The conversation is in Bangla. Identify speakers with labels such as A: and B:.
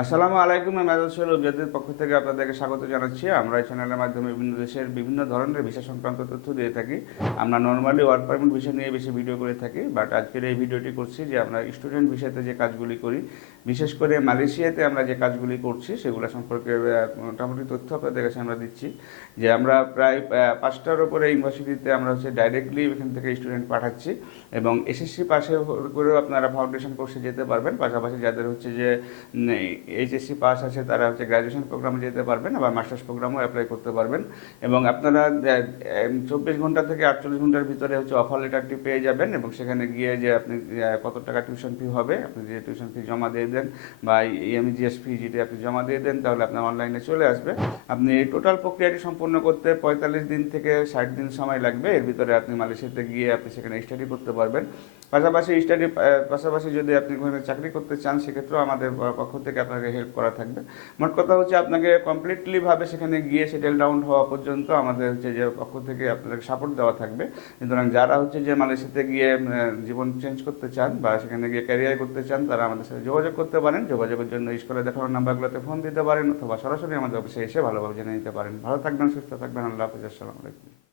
A: আসসালামু আলাইকুম সোহেল উজাদের পক্ষ থেকে আপনাদেরকে স্বাগত জানাচ্ছি। আমরা এই চ্যানেলের মাধ্যমে বিভিন্ন দেশের বিভিন্ন ধরনের ভিসা সংক্রান্ত তথ্য দিয়ে থাকি। আমরা নর্মালি ওয়ার্ক পারমিট ভিসা নিয়ে বেশি ভিডিও করে থাকি বাট আজকের এই ভিডিওটি করছি যে আমরা স্টুডেন্ট ভিসাতে যে কাজগুলি করি, বিশেষ করে মালয়েশিয়াতে আমরা যে কাজগুলি করছি, সেগুলো সম্পর্কে মোটামুটি তথ্য আপনাদের কাছে আমরা দিচ্ছি। যে আমরা প্রায় পাঁচটার উপরে ইউনিভার্সিটিতে আমরা হচ্ছে ডাইরেক্টলি এখান থেকে স্টুডেন্ট পাঠাচ্ছি এবং এসএসসি পাশে করেও আপনারা ফাউন্ডেশন কোর্সে যেতে পারবেন। পাশাপাশি যাদের হচ্ছে যে এইচএসসি পাস আছে, তারা হচ্ছে গ্র্যাজুয়েশন প্রোগ্রামে যেতে পারবেন আবার মাস্টার্স প্রোগ্রামও অ্যাপ্লাই করতে পারবেন। এবং আপনারা চব্বিশ ঘণ্টা থেকে আটচল্লিশ ঘণ্টার ভিতরে হচ্ছে অফার লেটারটি পেয়ে যাবেন এবং সেখানে গিয়ে যে আপনি কত টাকা টিউশন ফি হবে, আপনি যে টিউশন ফি জমা দিয়ে দেন বা ইএমজিএস ফি যেটি আপনি জমা দিয়ে দেন, তাহলে আপনার অনলাইনে চলে আসবে। আপনি এই টোটাল প্রক্রিয়াটি সম্পূর্ণ করতে পঁয়তাল্লিশ দিন থেকে ষাট দিন সময় লাগবে। এর ভিতরে আপনি মালয়েশিয়াতে গিয়ে আপনি সেখানে স্টাডি করতে পারবেন। পাশাপাশি স্টাডি পাশাপাশি যদি আপনি চাকরি করতে চান, সেক্ষেত্রেও আমাদের পক্ষ থেকে আপনাকে হেল্প করা থাকবে। মোট কথা হচ্ছে আপনাকে কমপ্লিটলিভাবে সেখানে গিয়ে সেটেল ডাউন হওয়া পর্যন্ত আমাদের হচ্ছে যে পক্ষ থেকে আপনাদেরকে সাপোর্ট দেওয়া থাকবে। সুতরাং যারা হচ্ছে যে মালয়েশিয়াতে গিয়ে জীবন চেঞ্জ করতে চান বা সেখানে গিয়ে ক্যারিয়ার করতে চান, তারা আমাদের সাথে যোগাযোগ করতে পারেন। যোগাযোগের জন্য স্কুলে দেখানো নাম্বারগুলোতে ফোন দিতে পারেন অথবা সরাসরি আমাদের অফিসে এসে ভালোভাবে জেনে নিতে পারেন। ভালো থাকবেন, সুস্থ থাকবেন। আল্লাহ হাফিজ। আসসালামু আলাইকুম।